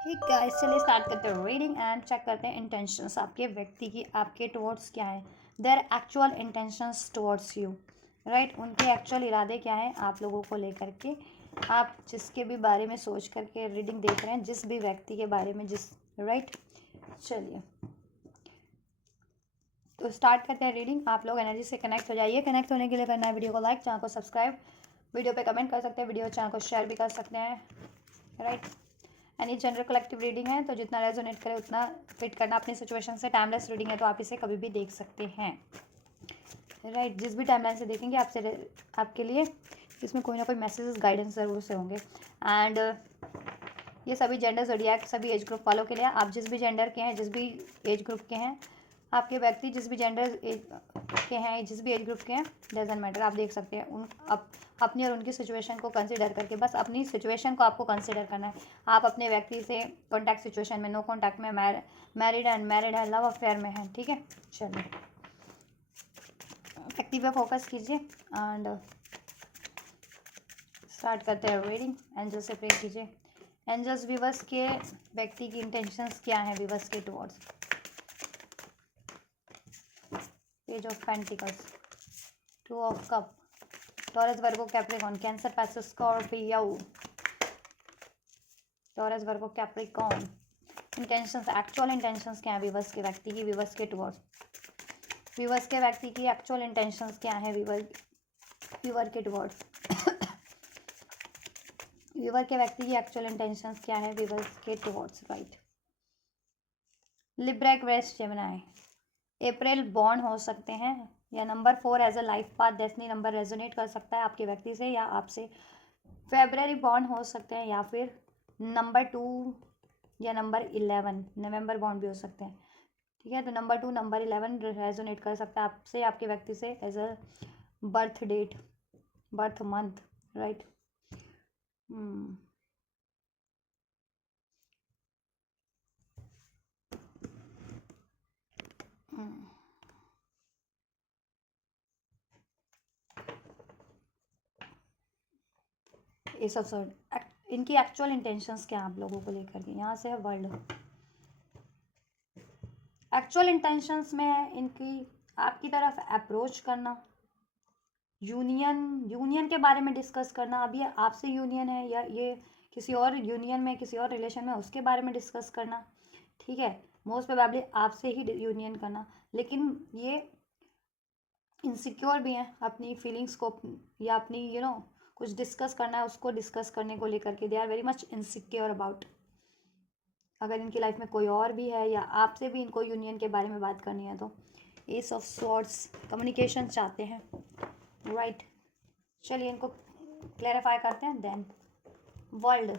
ठीक गाइस, चलिए स्टार्ट करते हैं रीडिंग एंड चेक करते हैं इंटेंशंस आपके व्यक्ति की आपके टुवर्ड्स क्या है। Their actual intentions towards you, right. उनके एक्चुअल इरादे क्या हैं आप लोगों को लेकर के। आप जिसके भी बारे में सोच करके रीडिंग देख रहे हैं, जिस भी व्यक्ति के बारे में, जिस राइट। चलिए तो स्टार्ट करते हैं रीडिंग। आप लोग एनर्जी से कनेक्ट हो जाइए। कनेक्ट होने के लिए करना है वीडियो को लाइक, चैनल को सब्सक्राइब, वीडियो पे कमेंट कर सकते हैं, वीडियो चैनल को शेयर भी कर सकते हैं, right. Any general collective reading है तो जितना रेजोनेट करे उतना फिट करना अपनी सिचुएशन से। टाइमलेस रीडिंग है तो आप इसे कभी भी देख सकते हैं, राइट। जिस भी टाइमलाइन से देखेंगे आपसे आपके लिए इसमें कोई ना कोई मैसेजेस गाइडेंस ज़रूर से होंगे। एंड ये सभी जेंडर ज़ोडिएक सभी एज ग्रुप वालों के लिए। आप जिस भी जेंडर के हैं, जिस भी एज ग्रुप के हैं, आपके व्यक्ति जिस भी जेंडर के हैं, जिस भी एज ग्रुप के हैं, डजेंट मैटर, आप देख सकते हैं। उन अपनी और उनकी सिचुएशन को कंसिडर करके, बस अपनी सिचुएशन को आपको कंसिडर करना है। आप अपने व्यक्ति से कॉन्टैक्ट सिचुएशन में, नो कॉन्टैक्ट में, मैरिड है, लव अफेयर में है, ठीक है। चलिए व्यक्ति पे फोकस कीजिए एंड स्टार्ट करते हैं रीडिंग। एंजल से प्रे कीजिए। एंजल्स विवर्स के व्यक्ति की इंटेंशंस क्या है विवर्स के towards. Page of pentacles, to of cup, Taurus Virgo Capricorn, cancer passive Scorpio, Taurus Virgo Capricorn. Intentions, actual intentions क्या है विवर्स के व्यक्ति की, विवर्स के टुवर्ड्स। विवर्स के व्यक्ति की एक्चुअल इंटेंशंस क्या है विवर के टुवर्ड्स। विवर के व्यक्ति की एक्चुअल इंटेंशंस क्या है विवर्स के towards, right. Libra Aquarius Gemini, April born हो सकते हैं या number 4 as a life path destiny number resonate कर सकता है आपके व्यक्ति से या आपसे। फेब्रवरी बॉर्न हो सकते हैं या फिर नंबर 2 या नंबर 11 नवंबर बॉर्न भी हो सकते हैं, ठीक है। तो नंबर 2 नंबर 11 रेजोनेट कर सकता है आपसे, आपके व्यक्ति से as a birth date, birth month, right. ये सब सर इनकी एक्चुअल इंटेंशंस क्या आप लोगों को लेकर के। यहाँ से है वर्ल्ड। एक्चुअल इंटेंशंस में है इनकी आपकी तरफ अप्रोच करना, यूनियन के बारे में डिस्कस करना। अब ये आपसे यूनियन है या ये किसी और यूनियन में, किसी और रिलेशन में, उसके बारे में डिस्कस करना, ठीक है। मोस्ट प्रोबेबली आपसे ही यूनियन करना, लेकिन ये इनसिक्योर भी हैं अपनी फीलिंग्स को या अपनी कुछ डिस्कस करना है उसको डिस्कस करने को लेकर के। They are very much insecure about, अगर इनकी लाइफ में कोई और भी है या आपसे भी इनको यूनियन के बारे में बात करनी है तो। एस ऑफ स्वॉर्ड्स, कम्युनिकेशन चाहते हैं, राइट। चलिए इनको क्लैरिफाई करते हैं। देन वर्ल्ड,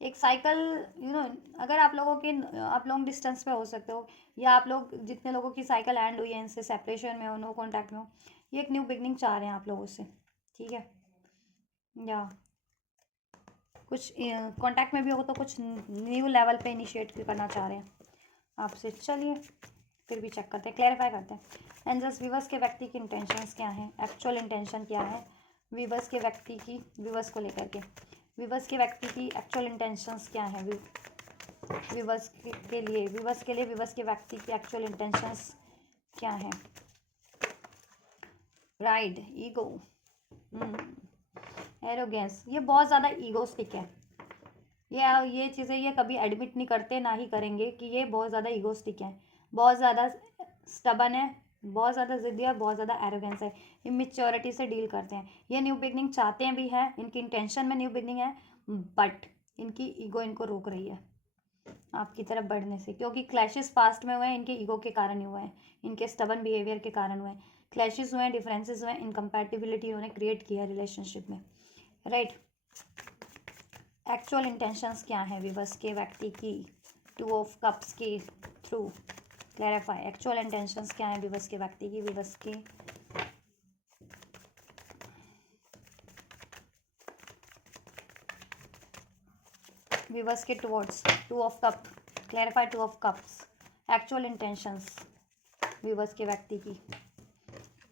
एक साइकिल, अगर आप लोगों के, आप लॉन्ग डिस्टेंस पे हो सकते हो या आप लोग जितने लोगों की साइकिल एंड हुई है इनसे सेपरेशन में हो, नो कॉन्टैक्ट में हो, ये एक न्यू बिगनिंग चाह रहे हैं आप लोगों से, ठीक है। या कुछ कांटेक्ट में भी हो तो कुछ न्यू लेवल पे इनिशिएट करना चाह रहे हैं आपसे। चलिए फिर भी चेक करते हैं, क्लैरिफाई करते हैं। एंजल्स विवर्स के व्यक्ति की इंटेंशंस क्या हैं, एक्चुअल इंटेंशन क्या है विवर्स के व्यक्ति की, विवर्स को लेकर के। विवर्स के व्यक्ति की एक्चुअल इंटेंशंस क्या है विवर्स के लिए, विवर्स के लिए विवर्स के व्यक्ति की एक्चुअल इंटेंशंस क्या है। प्राइड, ईगो, एरोगेंस, ये बहुत ज़्यादा ईगोस्टिक है। ये चीज़ें ये कभी एडमिट नहीं करते, ना ही करेंगे कि ये बहुत ज़्यादा ईगोस्टिक है, बहुत ज़्यादा स्टबन है, बहुत ज़्यादा ज़िद्दी है, बहुत ज़्यादा एरोगेंस है, इमेच्योरिटी से डील करते हैं। ये न्यू बिगनिंग चाहते हैं भी है, इनकी इंटेंशन में न्यू बिगनिंग है, बट इनकी ईगो इनको रोक रही है आपकी तरफ बढ़ने से, क्योंकि क्लैशेस पास्ट में हुए हैं, इनके ईगो के कारण ही हुए हैं, इनके स्टबन बिहेवियर के कारण हुए हैं। क्लैशेस हुए हैं, डिफरेंसेस हुए हैं, इनकम्पैटिबिलिटी इन्होंने क्रिएट किया है रिलेशनशिप में, राइट। एक्चुअल इंटेंशंस क्या है विवर्स के व्यक्ति की, टू ऑफ कप्स के थ्रू क्लैरिफाई। एक्चुअल इंटेंशंस क्या है विवर्स के व्यक्ति की, विवर्स के विवर्स के towards, to of cup, clarify two of cups. Actual intentions weavers के व्यक्ति की,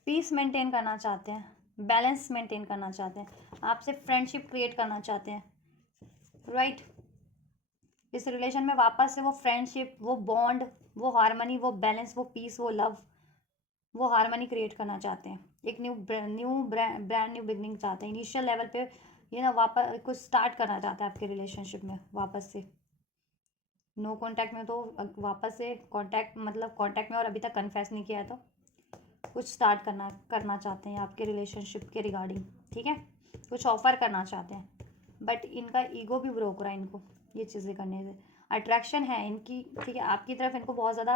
पीस मेंटेन करना चाहते हैं, बैलेंस मेंटेन करना चाहते हैं, आपसे फ्रेंडशिप क्रिएट करना चाहते हैं, राइट। इस रिलेशन में वापस से वो फ्रेंडशिप, वो बॉन्ड, वो हारमनी, वो बैलेंस, वो पीस, वो लव, वो हारमनी क्रिएट करना चाहते हैं। एक ब्रांड न्यू बिगनिंग चाहते हैं इनिशियल लेवल पे, ये ना वापस कुछ स्टार्ट करना चाहता है आपके रिलेशनशिप में वापस से। नो कांटेक्ट में तो वापस से कांटेक्ट, मतलब कांटेक्ट में और अभी तक कन्फेस नहीं किया है, तो कुछ स्टार्ट करना चाहते हैं आपके रिलेशनशिप के रिगार्डिंग, ठीक है। कुछ ऑफर करना चाहते हैं, बट इनका ईगो भी ब्रोक रहा है इनको ये चीज़ें करने से। अट्रैक्शन है इनकी, ठीक है, आपकी तरफ इनको बहुत ज़्यादा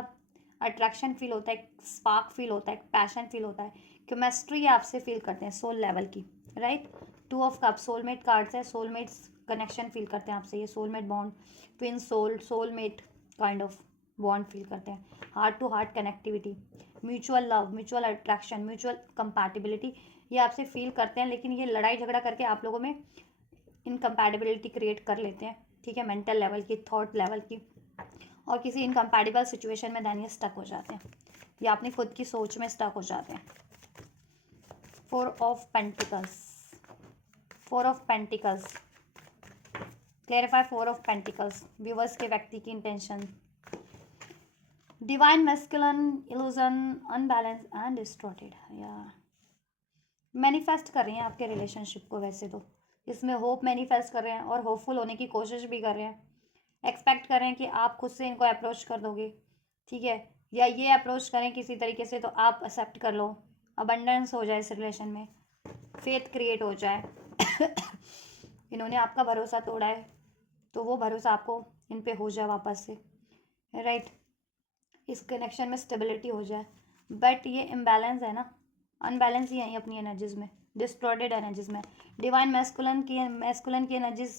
अट्रैक्शन फील होता है, स्पार्क फील होता है, पैशन फील होता है, केमिस्ट्री आपसे फील करते हैं सोल लेवल की, right. Two of cup soulmate cards है, सोलमेट्स कनेक्शन फील करते हैं आपसे, ये soulmate bond, twin soul, soulmate kind of bond feel करते हैं। Heart to heart connectivity, mutual love, mutual attraction, mutual compatibility ये आपसे फील करते हैं, लेकिन ये लड़ाई झगड़ा करके आप लोगों में इनकम्पैटिबिलिटी क्रिएट कर लेते हैं, ठीक है, मेंटल लेवल की, थॉट लेवल की, और किसी इनकम्पैटिबल सिचुएशन में दैन ये स्टक हो जाते हैं या अपनी खुद की सोच में स्टक हो जाते हैं। Four of pentacles, four of pentacles clarify, four of pentacles viewers के व्यक्ति की intention, divine masculine, illusion, unbalance and distorted, या मैनिफेस्ट कर रहे हैं आपके रिलेशनशिप को, वैसे तो इसमें होप मैनिफेस्ट कर रहे हैं और होपफुल होने की कोशिश भी कर रहे हैं, एक्सपेक्ट कर रहे हैं कि आप खुद से इनको अप्रोच कर दोगे, ठीक है, या ये अप्रोच करें किसी तरीके से तो आप एक्सेप्ट कर लो, अबंडेंस हो जाए इस रिलेशन में, फेथ क्रिएट हो जाए। इन्होंने आपका भरोसा तोड़ा है तो वो भरोसा आपको इन पे हो जाए वापस से, राइट। इस कनेक्शन में स्टेबिलिटी हो जाए, बट ये इम्बैलेंस है ना, अनबैलेंस ही है अपनी एनर्जीज में, डिस्टॉर्टेड एनर्जीज में। डिवाइन मैस्कुलिन की एनर्जीज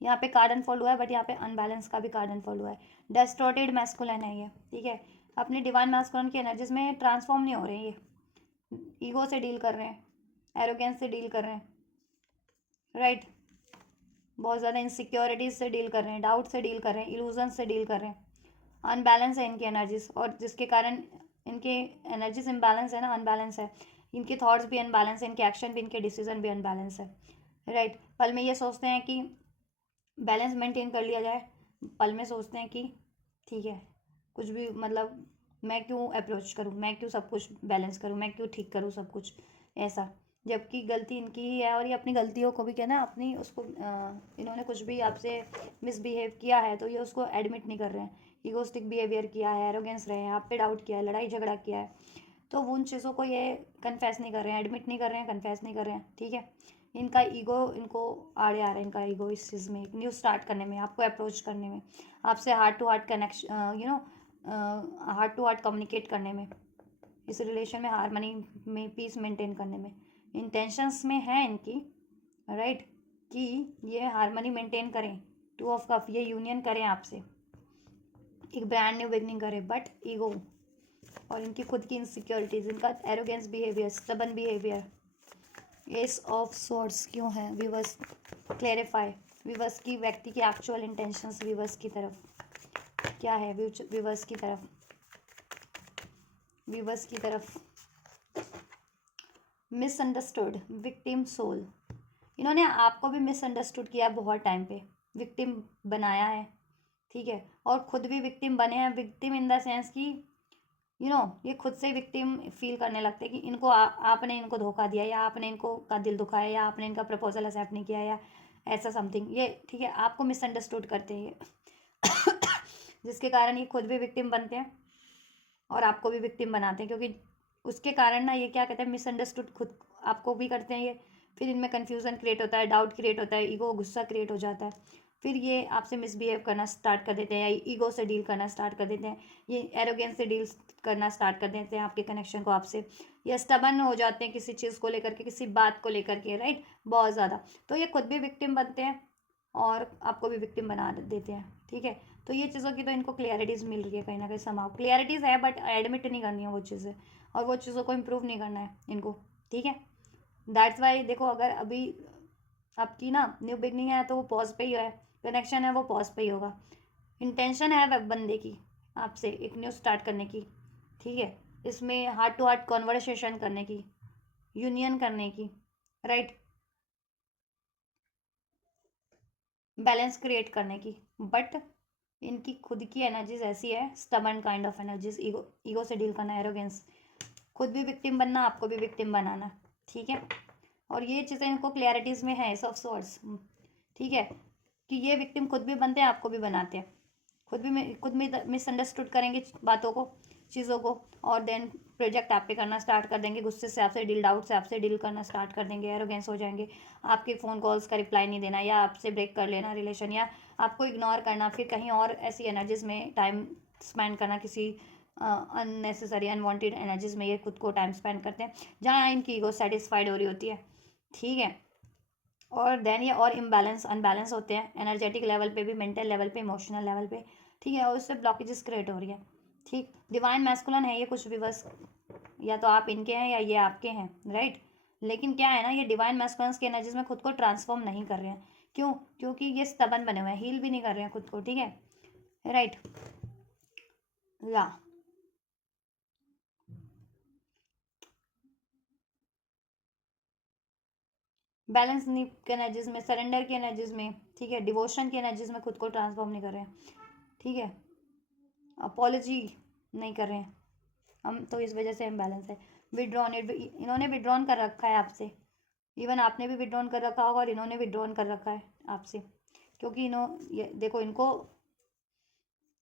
यहाँ पे कार्ड अनफोल्ड हुआ है, बट यहाँ पे अनबैलेंस का भी कार्ड अनफोल्ड हुआ है, डिस्टॉर्टेड मैस्कुलिन है ये, ठीक है। अपनी डिवाइन मैस्कुलिन की एनर्जीज में ट्रांसफॉर्म नहीं हो रहे हैं ये, ईगो से डील कर रहे हैं, एरोगेंस से डील कर रहे हैं, राइट। बहुत ज़्यादा इनसिक्योरिटीज से डील कर रहे हैं, डाउट से डील कर रहे हैं, इल्यूजन से डील कर रहे हैं, अनबैलेंस है इनकी एनर्जीज, और जिसके कारण इनके एनर्जीज इम्बैलेंस है ना, अनबैलेंस है, इनके थॉट्स भी अनबैलेंस है, इनके एक्शन भी, इनके डिसीजन भी अनबैलेंस है, राइट। पल में ये सोचते हैं कि बैलेंस मेंटेन कर लिया जाए, पल में सोचते हैं कि ठीक है कुछ भी, मतलब मैं क्यों अप्रोच करूँ, मैं क्यों सब कुछ बैलेंस करूँ, मैं क्यों ठीक करूँ सब कुछ, ऐसा, जबकि गलती इनकी ही है, और ये अपनी गलतियों को भी कहना अपनी उसको इन्होंने कुछ भी आपसे मिसबिहेव किया है तो ये उसको एडमिट नहीं कर रहे हैं, ईगोस्टिक बिहेवियर किया है, एरोगेंस रहे हैं, आप पे डाउट किया है, लड़ाई झगड़ा किया है, तो वो उन चीज़ों को ये कन्फेस नहीं कर रहे हैं, एडमिट नहीं कर रहे हैं, कन्फेस नहीं कर रहे हैं, ठीक है। इनका ईगो इनको आड़े आ रहा है, इनका ईगो इस चीज़ में, एक न्यू स्टार्ट करने में, आपको अप्रोच करने में, आपसे heart to heart connection, heart to heart communicate करने में, इस रिलेशन में हारमनी में पीस मेंटेन करने में, इंटेंशंस में है इनकी, राइट, कि ये हारमनी मेंटेन करें, टू ऑफ कप ये यूनियन करें आपसे, एक ब्रांड न्यू बिगनिंग करें, बट ईगो और इनकी खुद की इनसिक्योरिटीज, इनका arrogance behaviour, stubborn behaviour, S of swords क्यों है व्यूवर्स, क्लेरिफाई व्यूवर्स की व्यक्ति की एक्चुअल इंटेंशंस व्यूवर्स की तरफ क्या है, व्यूवर्स की तरफ, व्यूवर्स की तरफ मिसअंडरस्टूड, विक्टिम सोल, इन्होंने आपको भी मिसअंडरस्टूड किया बहुत टाइम पे, विक्टिम बनाया है, ठीक है, और खुद भी विक्टिम बने हैं, विक्टिम इन द सेंस कि ये खुद से विक्टिम फील करने लगते हैं कि इनको आपने इनको धोखा दिया, या आपने इनको का दिल दुखाया, या आपने इनका प्रपोजल एक्सेप्ट नहीं किया, या ऐसा समथिंग, ये ठीक है, आपको मिसअंडरस्टूड करते हैं ये जिसके कारण ये खुद भी विक्टिम बनते हैं और आपको भी विक्टिम बनाते हैं, क्योंकि उसके कारण ना ये क्या कहते हैं, मिसअंडरस्टूड खुद आपको भी करते हैं ये, फिर इनमें कन्फ्यूज़न क्रिएट होता है, डाउट क्रिएट होता है, ईगो गुस्सा क्रिएट हो जाता है, फिर ये आपसे मिसबिहेव करना स्टार्ट कर देते हैं, या ईगो से डील करना स्टार्ट कर देते हैं, ये एरोगेंस से डील करना स्टार्ट कर देते हैं आपके कनेक्शन को आपसे, या स्टबन हो जाते हैं किसी चीज़ को लेकर के, किसी बात को लेकर के, राइट, बहुत ज़्यादा, तो ये खुद भी विक्टिम बनते हैं और आपको भी विक्टिम बना देते हैं, ठीक है। तो ये चीज़ों की तो इनको क्लियरिटीज़ मिल रही है कहीं ना कहीं, समाव क्लियरिटीज़ है, बट एडमिट नहीं करनी है वो चीज़ें, और वो चीज़ों को इम्प्रूव नहीं करना है इनको, ठीक है। दैट्स वाई देखो, अगर अभी आपकी ना न्यू बिगनिंग है तो वो पॉज पे ही है, कनेक्शन है वो पॉज पे ही होगा, इंटेंशन है वह बंदे की आपसे एक न्यू स्टार्ट करने की, ठीक है, इसमें हार्ट टू हार्ट कॉन्वर्सेशन करने की, यूनियन करने की, राइट, बैलेंस क्रिएट करने की, बट इनकी खुद की एनर्जीज ऐसी है, stubborn kind of energies, ego से डील करना, एरोगेंस, खुद भी विक्टिम बनना, आपको भी विक्टिम बनाना, ठीक है। और ये चीज़ें इनको क्लैरिटीज़ में है, ऑफ सॉर्ट्स, ठीक है, कि ये विक्टिम खुद भी बनते हैं, आपको भी बनाते हैं, खुद में मिसअंडरस्टूड करेंगे बातों को, चीज़ों को, और देन प्रोजेक्ट आप पे करना स्टार्ट कर देंगे, गुस्से से आपसे डील, डाउट से आपसे डील करना स्टार्ट कर देंगे, एरोगेंस हो जाएंगे, आपके फ़ोन कॉल्स का रिप्लाई नहीं देना, या आपसे ब्रेक कर लेना रिलेशन, या आपको इग्नोर करना, फिर कहीं और ऐसी एनर्जीज में टाइम स्पेंड करना, किसी अननेसेसरी अनवांटेड एनर्जीज में ये खुद को टाइम स्पेंड करते हैं, जहाँ इनकी ईगो सेटिस्फाइड हो रही होती है, ठीक है। और देन ये और इम्बैलेंस अनबैलेंस होते हैं, एनर्जेटिक लेवल पे भी, मेंटल लेवल पे, इमोशनल लेवल पे, ठीक है, और उससे ब्लॉकेजेस क्रिएट हो रही है, ठीक। डिवाइन मैस्कुलिन है ये कुछ भी, बस या तो आप इनके हैं या ये आपके हैं, राइट। लेकिन क्या है ना, ये डिवाइन मैस्कुलिन्स की एनर्जीज में खुद को ट्रांसफॉर्म नहीं कर रहे हैं, क्यों? क्योंकि ये स्टबन बने हुए हैं, हील भी नहीं कर रहे हैं खुद को, ठीक है, राइट, या बैलेंस की एनर्जीज में, सरेंडर की एनर्जीज में, ठीक है, डिवोशन की एनर्जीज में खुद को ट्रांसफॉर्म नहीं कर रहे हैं, ठीक है, अपॉलॉजी नहीं कर रहे हैं हम, तो इस वजह से इम्बैलेंस है। विड्रॉन, इन्होंने विड्रॉन कर रखा है आपसे, इवन आपने भी विड्रॉन कर रखा होगा, और इन्होंने विड्रॉन कर रखा है आपसे, क्योंकि ये देखो, इनको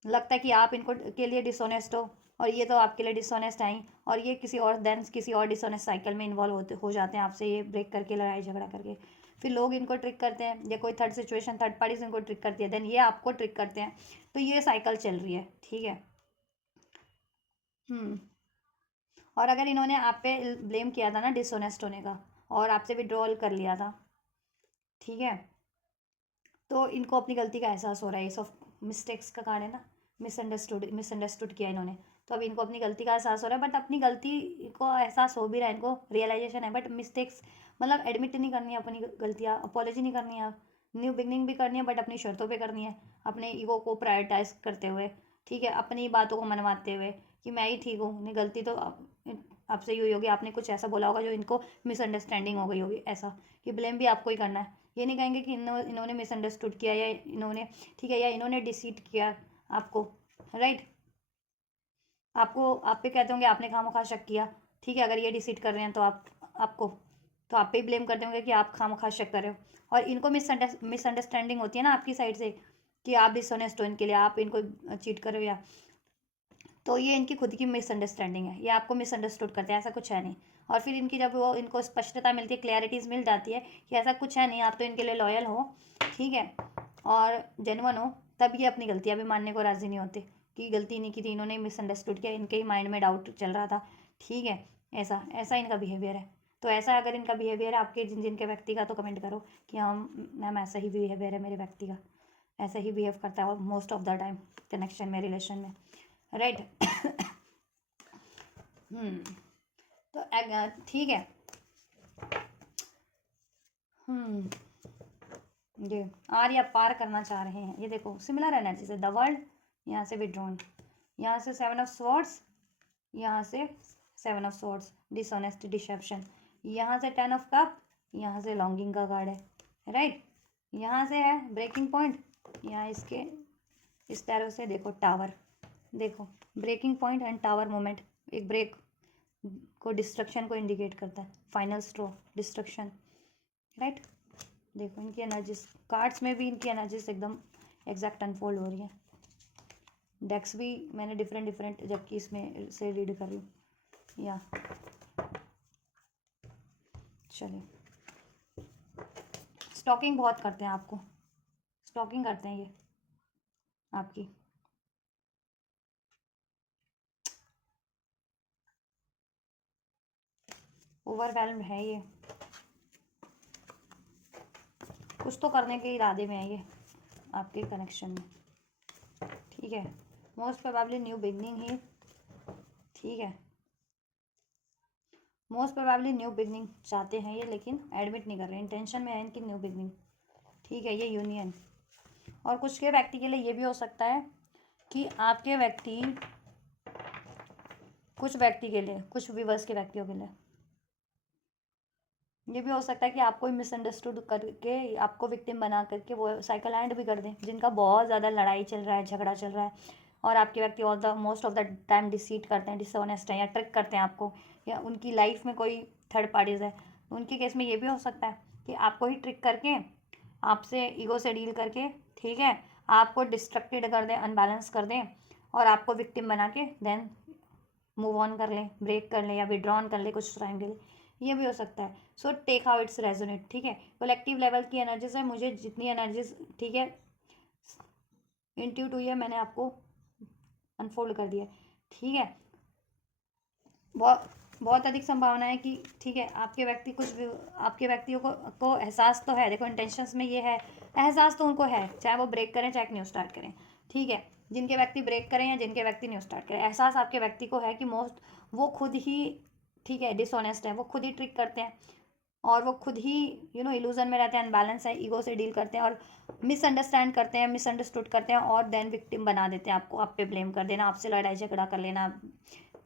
लगता है कि आप इनको के लिए डिसऑनेस्ट हो, और ये तो आपके लिए डिसऑनेस्ट आई, और ये किसी और देन किसी और डिसऑनेस्ट साइकिल में इन्वॉल्व होते हो जाते हैं आपसे, ये ब्रेक करके, लड़ाई झगड़ा करके, फिर लोग इनको ट्रिक करते हैं, या कोई थर्ड सिचुएशन, थर्ड पार्टी से इनको ट्रिक करती है, देन ये आपको ट्रिक करते हैं, तो ये साइकिल चल रही है, ठीक है। हम्म। और अगर इन्होंने आप पे ब्लेम किया था ना डिसऑनेस्ट होने का, और आपसे विड्रॉल कर लिया था, ठीक है, तो इनको अपनी गलती का एहसास हो रहा है, ये सब मिस्टेक्स का कारण है ना, मिसअंडरस्टूड किया इन्होंने, तो अब इनको अपनी गलती का एहसास हो रहा है, बट अपनी गलती को एहसास हो भी रहा है, इनको रियलाइजेशन है, बट मिस्टेक्स मतलब एडमिट नहीं करनी है अपनी गलतियाँ, अपॉलोजी नहीं करनी है, न्यू बिगनिंग भी करनी है, बट अपनी शर्तों पे करनी है, अपने ईगो को प्रायोरिटाइज करते हुए, ठीक है, अपनी बातों को मनवाते हुए, कि मैं ही ठीक हूँ, नहीं गलती तो आपसे ही हुई होगी, आपने कुछ ऐसा बोला होगा जो इनको मिसअंडरस्टैंडिंग हो गई होगी, ऐसा कि ब्लेम भी आपको ही करना है, ये नहीं कहेंगे कि इन्होंने मिसअंडरस्टूड किया, या इन्होंने, ठीक है, या इन्होंने डिसीट किया आपको, राइट, आपको आप पे कहते होंगे आपने खामखा शक किया, ठीक है, अगर ये डिसीट कर रहे हैं तो आपको तो आप पे ही ब्लेम करते होंगे कि आप खामखा शक कर रहे हो, और इनको मिसअंडरस्टैंडिंग होती है ना आपकी साइड से, कि आप डिसऑनेस्ट हो इनके लिए, आप इनको चीट कर रहे हो, या तो ये इनकी खुद की मिसअंडरस्टैंडिंग है, ये आपको मिसअंडरस्टूड करते हैं, ऐसा कुछ है नहीं। और फिर इनकी जब वो इनको स्पष्टता मिलती है, क्लैरिटीज़ मिल जाती है कि ऐसा कुछ है नहीं, आप तो इनके लिए लॉयल हो, ठीक है, और जेन्युइन हो, तब ये अपनी गलतियाँ भी मानने को राज़ी नहीं होते, कि गलती नहीं की थी इन्होंने, मिसअंडरस्टूड किया, इनके ही माइंड में डाउट चल रहा था, ठीक है, ऐसा ऐसा इनका बिहेवियर है। तो ऐसा अगर इनका बिहेवियर है आपके जिनके व्यक्ति का, तो कमेंट करो कि हाँ मैम ऐसा ही बिहेवियर है मेरे व्यक्ति का, ऐसा ही बिहेव करता है most of the time connection में, रिलेशन में, राइट। तो ठीक है। हम्म। ये आर या पार करना चाह रहे हैं, ये देखो सिमिलर एनर्जी से, द वर्ल्ड, यहाँ से विड्रॉन, यहाँ से सेवन ऑफ स्वॉर्ड्स, यहाँ से seven of swords, dishonest, deception, यहाँ से टेन ऑफ कप, यहाँ से लॉन्गिंग का कार्ड है, राइट, यहाँ से है ब्रेकिंग पॉइंट, यहाँ इसके इस तरह से देखो टावर, देखो breaking point and tower moment, एक ब्रेक को डिस्ट्रक्शन को इंडिकेट करता है, फाइनल स्ट्रो, डिस्ट्रक्शन, राइट। देखो इनकी एनर्जीज कार्ड्स में भी, इनकी एनर्जीज एकदम एग्जैक्ट अनफोल्ड हो रही है, डेक्स भी मैंने डिफरेंट डिफरेंट जबकि इसमें से रीड कर रही हूँ, या चलिए, स्टॉकिंग बहुत करते हैं आपको, स्टॉकिंग करते हैं ये आपकी, ओवरवेल्म्ड है ये, कुछ तो करने के इरादे में है ये आपके कनेक्शन में, ठीक है, मोस्ट प्रोबेबली न्यू बिगनिंग ही, ठीक है, मोस्ट प्रोबेबली न्यू बिगनिंग चाहते हैं ये, लेकिन एडमिट नहीं कर रहे, इंटेंशन में है इनकी न्यू बिगनिंग, ठीक है, ये यूनियन। और कुछ के व्यक्ति के लिए ये भी हो सकता है कि आपके व्यक्ति, कुछ व्यक्ति के लिए, कुछ व्यूवर्स के व्यक्तियों के लिए ये भी हो सकता है कि आपको मिसअंडरस्टूड करके, आपको विक्टिम बना करके वो साइकिल एंड भी कर दें, जिनका बहुत ज़्यादा लड़ाई चल रहा है, झगड़ा चल रहा है, और आपके व्यक्ति all the most of the time deceit करते हैं, डिसऑनेस्ट हैं, या ट्रिक करते हैं आपको, या उनकी लाइफ में कोई थर्ड पार्टीज है। उनके केस में ये भी हो सकता है कि आपको ही ट्रिक करके, आपसे ईगो से डील करके, ठीक है, आपको डिस्ट्रक्टेड कर दें, अनबैलेंस कर दें, और आपको विक्टिम बना के देन मूव ऑन कर लें, ब्रेक कर लें, या विड्रॉन कर लें कुछ टाइम के लिए। ये भी हो सकता है। So take how it's resonate, ठीक है। कलेक्टिव लेवल की एनर्जीज है, मुझे जितनी एनर्जीज, ठीक है, इंट्यूट हुई है, मैंने आपको अनफोल्ड कर दिया, ठीक है। बहुत बहुत अधिक संभावना है कि, ठीक है, आपके व्यक्ति आपके व्यक्तियों को एहसास तो है, देखो इंटेंशंस में ये है, एहसास तो उनको है, चाहे वो ब्रेक करें चाहे न्यू स्टार्ट करें, ठीक है। जिनके व्यक्ति ब्रेक करें या जिनके व्यक्ति न्यू स्टार्ट करें, एहसास आपके व्यक्ति को है कि मोस्ट वो खुद ही, ठीक है, डिसऑनेस्ट है, वो खुद ही ट्रिक करते हैं, और वो खुद ही इल्यूजन में रहते हैं, अनबैलेंस है, ईगो से डील करते हैं, और मिसअंडरस्टैंड करते हैं, मिसअंडरस्टूड करते हैं, और देन विक्टिम बना देते हैं आपको, आप पे ब्लेम कर देना, आपसे लड़ाई झगड़ा कर लेना,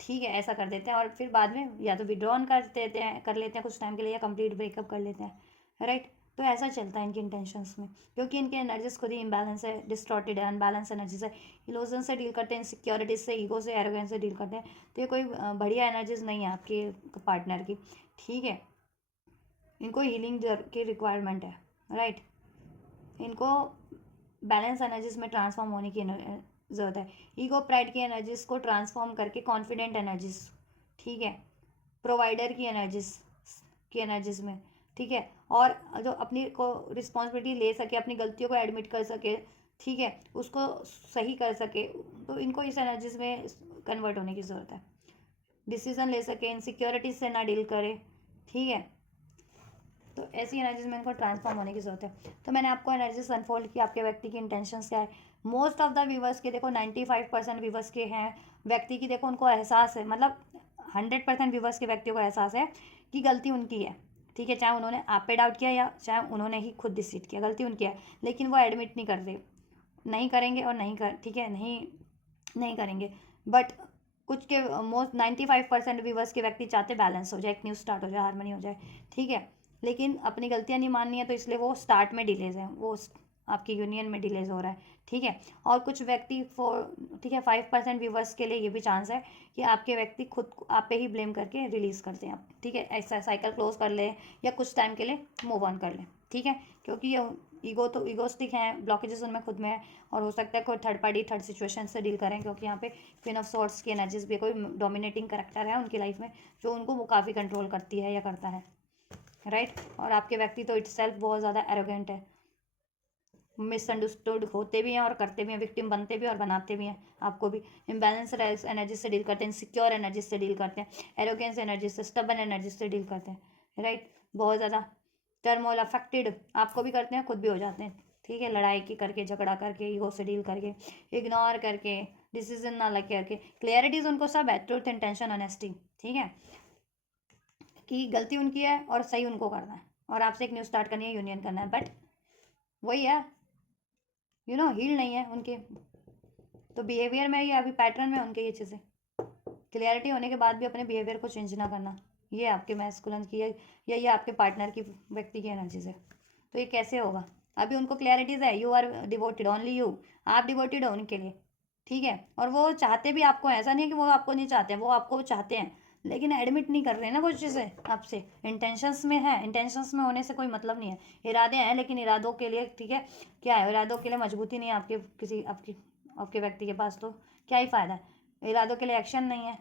ठीक है, ऐसा कर देते हैं, और फिर बाद में या तो विड्रॉन कर लेते हैं कुछ टाइम के लिए, या कंप्लीट ब्रेकअप कर लेते हैं, राइट। तो ऐसा चलता है इनकी इंटेंशंस में, क्योंकि इनके एनर्जीज खुद ही इम्बैलेंस है, डिस्टॉर्टेड है, अनबैलेंस एनर्जीज है, इल्यूजन से डील करते हैं, इनसिक्योरिटीज से, ईगो से, एरोगेंस से डील करते हैं। तो ये कोई बढ़िया एनर्जीज नहीं है आपके पार्टनर की, ठीक है। इनको हीलिंग की रिक्वायरमेंट है, राइट। इनको बैलेंस एनर्जीज में ट्रांसफॉर्म होने की ज़रूरत है। ईगो प्राइड की एनर्जीज को ट्रांसफॉर्म करके कॉन्फिडेंट एनर्जीज, ठीक है, प्रोवाइडर की एनर्जीज में, ठीक है, और जो अपनी को रिस्पॉन्सिबिलिटी ले सके, अपनी गलतियों को एडमिट कर सके, ठीक है, उसको सही कर सके, तो इनको इस एनर्जीज में कन्वर्ट होने की ज़रूरत है। डिसीजन ले सके, इनसिक्योरिटीज से ना डील करे, ठीक है। तो ऐसी एनर्जीज में इनको ट्रांसफॉर्म होने की जरूरत है। तो मैंने आपको एनर्जीज अनफोल्ड की, आपके व्यक्ति की इंटेंशंस क्या है। मोस्ट ऑफ द व्यूवर्स के देखो 95% व्यूवर्स के हैं व्यक्ति की, देखो उनको एहसास है, मतलब 100% व्यूवर्स के व्यक्तियों को एहसास है कि गलती उनकी है, ठीक है, चाहे उन्होंने आप पे डाउट किया या चाहे उन्होंने ही खुद डिसीट किया, गलती उनकी है, लेकिन वो एडमिट नहीं कर रहे, नहीं करेंगे, और ठीक है, नहीं करेंगे। बट कुछ के मोस्ट 95% व्यूवर्स के व्यक्ति चाहते बैलेंस हो जाए, एक न्यू स्टार्ट हो जाए, हारमोनी हो जाए, ठीक है, लेकिन अपनी गलतियां नहीं माननी है, तो इसलिए वो स्टार्ट में डिलेज है, वो आपकी यूनियन में डिलेज हो रहा है, ठीक है। और कुछ व्यक्ति ठीक है, 5% व्यूवर्स के लिए ये भी चांस है कि आपके व्यक्ति खुद आप पे ही ब्लेम करके रिलीज करते हैं आप, ठीक है, ऐसा साइकिल क्लोज कर ले, या कुछ टाइम के लिए मूव ऑन कर ले, ठीक है, क्योंकि ये ईगोस्टिक हैं, ब्लॉकेजेस उनमें खुद में है, और हो सकता है कोई थर्ड पार्टी, थर्ड सिचुएशन से डील करें, क्योंकि यहाँ पे क्वीन ऑफ सॉर्ड्स की एनर्जीज भी कोई डोमिनेटिंग करेक्टर है उनकी लाइफ में, जो उनको वो काफ़ी कंट्रोल करती है या करता है, राइट। और आपके व्यक्ति तो इटसेल्फ बहुत ज़्यादा एरोगेंट है, मिसअंडरस्टूड होते भी हैं और करते भी हैं, विक्टिम बनते भी हैं और बनाते भी हैं, आपको भी इम्बैलेंस एनर्जी से डील करते हैं, सिक्योर एनर्जी से डील करते हैं, एरोगेंस एनर्जी से, स्टबन एनर्जी से डील करते हैं, राइट। बहुत ज़्यादा टर्मोल अफेक्टेड आपको भी करते हैं, खुद भी हो जाते हैं, ठीक है, लड़ाई की करके, झगड़ा करके, ईगो से डील करके, इग्नोर करके, डिसीजन ना लेके करके, क्लियरिटीज उनको सब है, ट्रूथ, इंटेंशन, ऑनेस्टी, ठीक है, कि गलती उनकी है और सही उनको करना है, और आपसे एक न्यू स्टार्ट करनी है, यूनियन करना है, बट वही है, हील नहीं है उनके, तो बिहेवियर में, ये अभी पैटर्न में उनके ये चीज़ें, क्लियरिटी होने के बाद भी अपने बिहेवियर को चेंज ना करना, ये आपके मैस्कुलिन की है, या ये आपके पार्टनर की, व्यक्ति की एनर्जीज है। तो ये कैसे होगा, अभी उनको क्लैरिटीज है, you are devoted, only you, आप डिवोटेड हो उनके लिए, ठीक है, और वो चाहते भी आपको, ऐसा नहीं है कि वो आपको नहीं चाहते हैं, वो आपको चाहते हैं, लेकिन एडमिट नहीं कर रहे हैं ना कुछ चीज़ें आपसे, इंटेंशंस में है, इंटेंशंस में होने से कोई मतलब नहीं है, इरादे हैं, लेकिन इरादों के लिए, ठीक है, क्या है, इरादों के लिए मजबूती नहीं है आपके आपके व्यक्ति के पास, तो क्या ही फ़ायदा है, इरादों के लिए एक्शन नहीं है,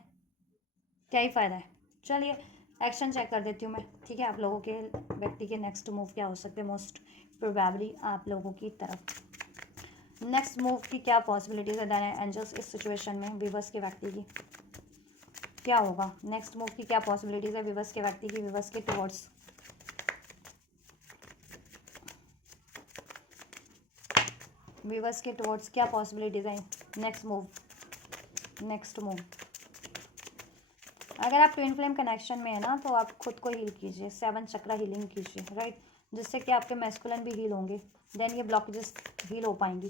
क्या ही फ़ायदा है। चलिए एक्शन चेक कर देती हूँ मैं, ठीक है, आप लोगों के व्यक्ति के नेक्स्ट मूव क्या हो सकते हैं, मोस्ट प्रोबेबली आप लोगों की तरफ नेक्स्ट मूव की क्या पॉसिबिलिटीज है, एंजल्स इस सिचुएशन में विवश के व्यक्ति की क्या होगा, नेक्स्ट मूव की क्या पॉसिबिलिटीज है, विवश के व्यक्ति की, विवश के टुवर्ड्स, विवश के टुवर्ड्स क्या पॉसिबिलिटीज है, नेक्स्ट मूव। अगर आप ट्विन फ्लेम कनेक्शन में है ना, तो आप खुद को हील कीजिए, 7 चक्रा हीलिंग कीजिए, राइट, जिससे कि आपके मैस्कुलिन भी हील होंगे, देन ये ब्लॉकेजेस हील हो पाएंगी।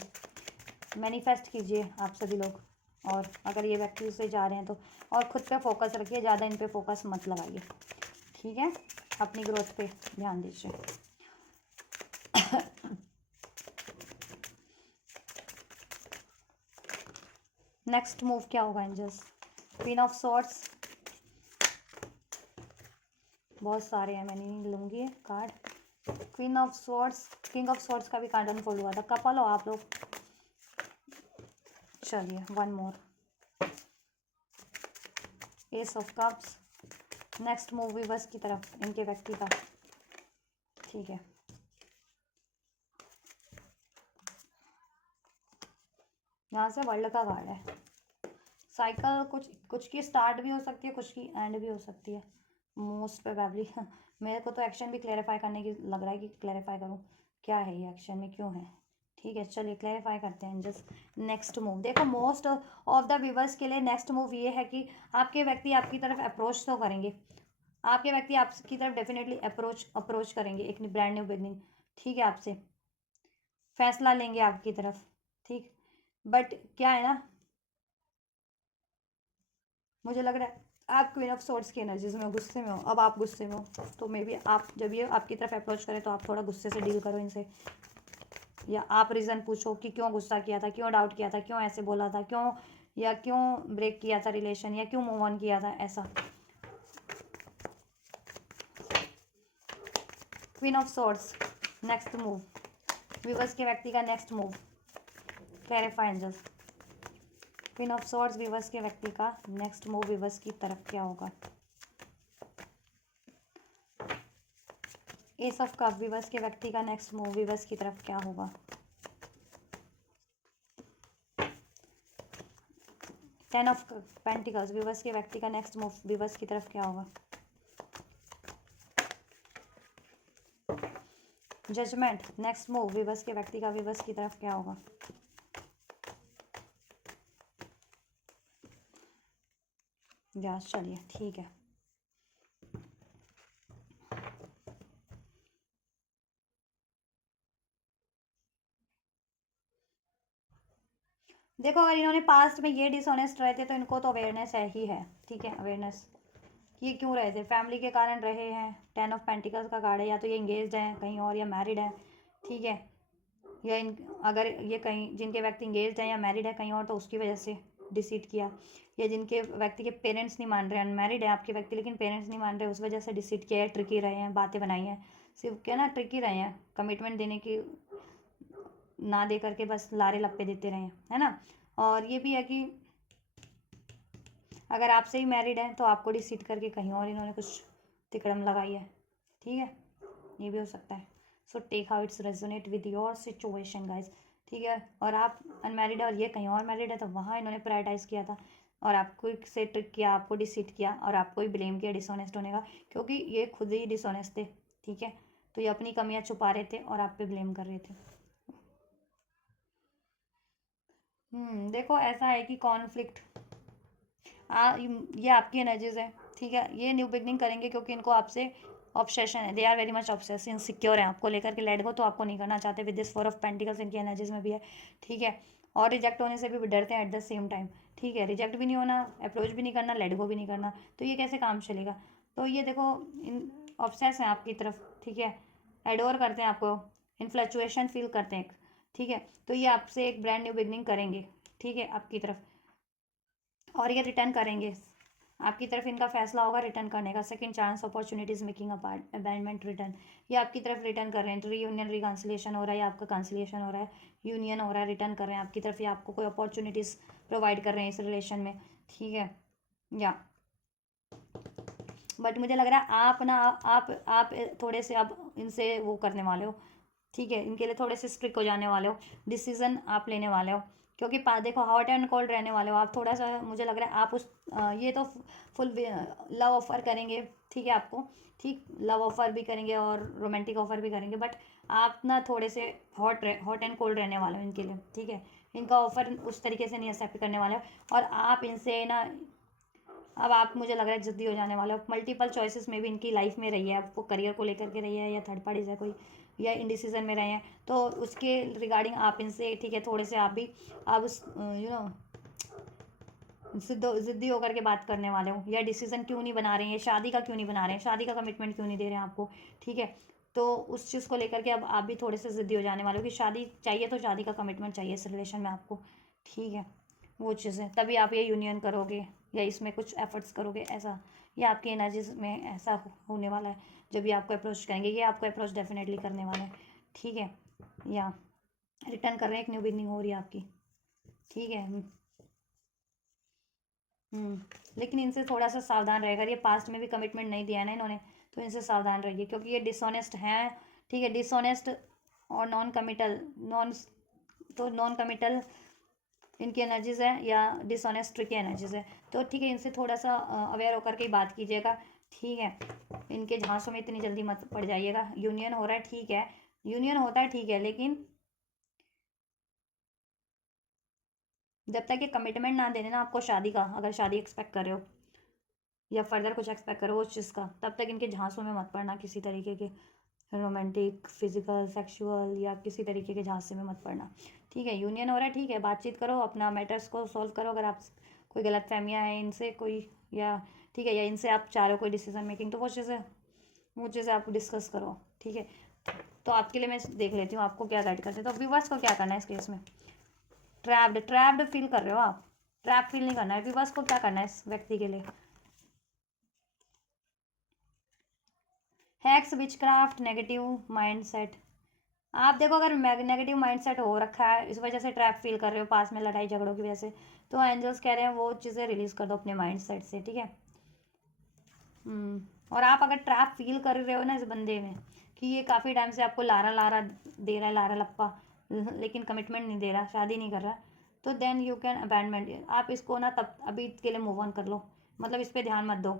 मैनिफेस्ट कीजिए आप सभी लोग, और अगर ये व्यक्ति से जा रहे हैं तो, और खुद पे फोकस रखिए, ज़्यादा इन पे फोकस मत लगाइए, ठीक है। अपनी ग्रोथ पे ध्यान दीजिए। नेक्स्ट मूव क्या होगा एंजल्स? क्वीन ऑफ सॉर्ड्स, बहुत सारे हैं, मैंने नहीं लूँगी card. Queen of swords, king of swords का भी कार्ड अनफोल्ड हुआ था। कपल हो आप लोग। चलिए one more, ace of cups. Next move viewers की तरफ, इनके व्यक्ति का, ठीक है। यहाँ से वर्ल्ड का कार्ड है। साइकिल कुछ की स्टार्ट भी हो सकती है, कुछ की एंड भी हो सकती है, मोस्ट प्रोबेबली। मेरे को तो एक्शन भी क्लैरिफाई करने की लग रहा है कि क्लैरिफाई करूँ क्या है ये, एक्शन में क्यों है। ठीक है, चलिए क्लैरिफाई करते हैं जस्ट। नेक्स्ट मूव देखो, मोस्ट ऑफ द व्यूवर्स के लिए नेक्स्ट मूव ये है कि आपके व्यक्ति आपकी तरफ अप्रोच तो करेंगे, आपके व्यक्ति आपकी तरफ डेफिनेटली अप्रोच करेंगे, एक ब्रांड न्यू बिगनिंग, ठीक है, आपसे फैसला लेंगे आपकी तरफ, ठीक। बट क्या है ना, मुझे लग रहा है आप क्वीन ऑफ सोर्ड्स की एनर्जीज में हो, गुस्से में हो। अब आप गुस्से में हो तो मे बी आप जब ये आपकी तरफ अप्रोच करें तो आप थोड़ा गुस्से से डील करो इनसे, या आप रीज़न पूछो कि क्यों गुस्सा किया था, क्यों डाउट किया था, क्यों ऐसे बोला था, क्यों, या क्यों ब्रेक किया था रिलेशन, या क्यों मूव ऑन किया था, ऐसा। Queen of swords, next move viewers के व्यक्ति का, next move clarify angels. Queen of swords viewers के व्यक्ति का नेक्स्ट मूव व्यूवर्स की तरफ क्या होगा? एस ऑफ कप व्यूवर्स के व्यक्ति का नेक्स्ट मूव व्यूवर्स की तरफ क्या होगा? टेन ऑफ पेंटिकल्स व्यूवर्स के व्यक्ति का नेक्स्ट मूव व्यूवर्स की तरफ क्या होगा? जजमेंट, नेक्स्ट मूव व्यूवर्स के व्यक्ति का व्यूवर्स की तरफ क्या होगा? या चलिए ठीक है। देखो, अगर इन्होंने पास्ट में ये डिसऑनेस्ट रहे थे तो इनको तो अवेयरनेस है ही है, ठीक है, अवेयरनेस ये क्यों रहे थे, फैमिली के कारण रहे हैं। टेन ऑफ पेंटिकल्स का कार्ड है, या तो ये इंगेज्ड हैं कहीं और, या मैरिड है, ठीक है, या अगर ये कहीं जिनके व्यक्ति इंगेज्ड हैं या मैरिड है कहीं और तो उसकी वजह से डिसीट किया, या जिनके व्यक्ति के पेरेंट्स नहीं मान रहे हैं, अनमैरिड है आपके व्यक्ति लेकिन पेरेंट्स नहीं मान रहे, उस वजह से डिसीट किया है, ट्रिकी रहे हैं, बातें बनाई हैं, सिर्फ क्या ना, ट्रिकी रहे हैं, कमिटमेंट देने की ना दे करके बस लारे लप्पे देते रहे हैं, है ना। और ये भी है कि अगर आपसे ही मैरिड है तो आपको डिसीट करके कहीं और इन्होंने कुछ तिकड़म लगाई है, ठीक है, ये भी हो सकता है। So take how it's resonate with your situation guys, ठीक है। और आप अनमैरिड है और ये कहीं और मैरिड है तो वहाँ इन्होंने प्रायोरिटाइज़ किया था और आपको से ट्रिक किया, आपको डिसीट किया और आपको ही ब्लेम किया डिसऑनेस्ट होने का, क्योंकि ये खुद ही डिसऑनेस्ट थे, ठीक है। तो ये अपनी कमियां छुपा रहे थे और आप पे ब्लेम कर रहे थे। देखो ऐसा है कि कॉन्फ्लिक्ट, ये आपकी एनर्जीज है, ठीक है। ये न्यू बिगनिंग करेंगे क्योंकि इनको आपसे ऑब्सेशन है, they are very much obsess, insecure है आपको लेकर के, लेट गो तो आपको नहीं करना चाहते, with this four of pentacles इनकी एनर्जीज में भी है, ठीक है। और रिजेक्ट होने से भी डरते हैं एट द सेम टाइम, ठीक है। रिजेक्ट भी नहीं होना, अप्रोच भी नहीं करना, लेट गो भी नहीं करना, तो ये कैसे काम चलेगा? तो ये देखो, इन ऑब्सेस हैं आपकी तरफ, ठीक है, एडोर करते हैं आपको, इन्फ्लैचुएशन फील करते हैं, ठीक है। तो ये आपसे एक ब्रांड न्यू बिगनिंग करेंगे, ठीक है, आपकी तरफ, और ये रिटर्न करेंगे, आपकी तरफ इनका फैसला होगा रिटर्न करने का, second chance, opportunities making abandonment return, ये आपकी तरफ रिटर्न कर रहे हैं, तो रीयूनियन रिकन्सिलिएशन हो रहा है या आपका कंसिलिएशन हो रहा है, यूनियन हो रहा है, रिटर्न कर रहे हैं आपकी तरफ, या आपको कोई अपॉर्चुनिटीज़ प्रोवाइड कर रहे हैं इस रिलेशन में, ठीक है। या बट मुझे लग रहा है आप ना, आप थोड़े से अब इनसे वो करने वाले हो, ठीक है, इनके लिए थोड़े से स्ट्रिक्ट हो जाने वाले हो, डिसीजन आप लेने वाले हो, क्योंकि देखो हॉट एंड कोल्ड रहने वाले हो आप थोड़ा सा, मुझे लग रहा है आप उस ये तो फुल लव ऑफर करेंगे, ठीक है, आपको, ठीक, लव ऑफर भी करेंगे और रोमांटिक ऑफर भी करेंगे, बट आप ना थोड़े से हॉट एंड कोल्ड रहने वाले हो इनके लिए, ठीक है। इनका ऑफर उस तरीके से नहीं एक्सेप्ट करने वाले हो, और आप इनसे ना, अब आप मुझे लग रहा है जिद्दी हो जाने वाले हो, मल्टीपल चॉइसेस में भी इनकी लाइफ में रही है, आपको करियर को लेकर के रही है, या थर्ड पार्टी से कोई, या इंडिसीजन में रहे हैं, तो उसके रिगार्डिंग आप इनसे, ठीक है, थोड़े से आप भी, आप उस ज़िद्दी होकर के बात करने वाले हो, या डिसीजन क्यों नहीं बना रहे हैं, शादी का क्यों नहीं बना रहे हैं, शादी का कमिटमेंट क्यों नहीं दे रहे हैं आपको, ठीक है। तो उस चीज़ को लेकर के अब आप भी थोड़े से ज़िद्दी हो जाने वाले हो कि शादी चाहिए तो शादी का कमिटमेंट चाहिए इस रिलेशन में आपको, ठीक है। वो चीज़ें तभी आप ये यूनियन करोगे या इसमें कुछ एफर्ट्स करोगे, ऐसा ये आपकी एनर्जीज में ऐसा होने वाला है। जब भी आपको अप्रोच करेंगे, ये आपको अप्रोच डेफिनेटली करने वाला है, ठीक है। या रिटर्न कर रहे हैं, एक न्यू बिगनिंग हो रही है आपकी, ठीक है। लेकिन इनसे थोड़ा सा सावधान रहेगा, ये पास्ट में भी कमिटमेंट नहीं दिया है ना इन्होंने, तो इनसे सावधान रहिए क्योंकि ये डिसऑनेस्ट हैं, ठीक है। डिसऑनेस्ट और नॉन कमिटल, नॉन कमिटल इनकी एनर्जीज है, या डिसऑनेस्ट की एनर्जीज है, तो ठीक है। इनसे थोड़ा सा अवेयर होकर के ही बात कीजिएगा, ठीक है। इनके झांसों में इतनी जल्दी मत पड़ जाइएगा। यूनियन हो रहा है, ठीक है, यूनियन होता है, ठीक है, लेकिन जब तक ये कमिटमेंट ना देने ना आपको शादी का, अगर शादी एक्सपेक्ट कर रहे हो या फर्दर कुछ एक्सपेक्ट करो उस चीज़ का, तब तक इनके झांसों में मत पड़ना, किसी तरीके के रोमांटिक, फिजिकल, सेक्सुअल या किसी तरीके के झांसे में मत पड़ना, ठीक है। यूनियन हो रहा है, ठीक है, बातचीत करो, अपना मैटर्स को सॉल्व करो। अगर आप कोई गलत फहमियाँ हैं इनसे कोई, या ठीक है, या इनसे आप चाह रहे हो कोई डिसीजन मेकिंग, तो वो चीज़ें आप डिस्कस करो, ठीक है। तो आपके लिए मैं देख लेती हूँ आपको क्या गाइड करते हैं। तो व्यूवर्स को क्या करना है इस केस में? ट्रैप्ड फील कर रहे हो आप, ट्रैप फील नहीं करना है। व्यूवर्स को क्या करना है इस व्यक्ति के लिए? Hacks, witchcraft, negative mindset. आप देखो, अगर नेगेटिव माइंडसेट हो रखा है, इस वजह से ट्रैप फील कर रहे हो, पास में लड़ाई झगड़ों की वजह से, तो एंजल्स कह रहे हैं वो चीज़ें रिलीज कर दो अपने माइंडसेट से, ठीक है। और आप अगर ट्रैप फील कर रहे हो ना इस बंदे में, कि ये काफ़ी टाइम से आपको लारा लारा दे रहा है, लारा लप्पा, लेकिन कमिटमेंट नहीं दे रहा, शादी नहीं कर रहा, तो देन यू कैन अबैंडमेंट। आप इसको ना तब अभी के लिए मूव ऑन कर लो, मतलब इस पर ध्यान मत दो,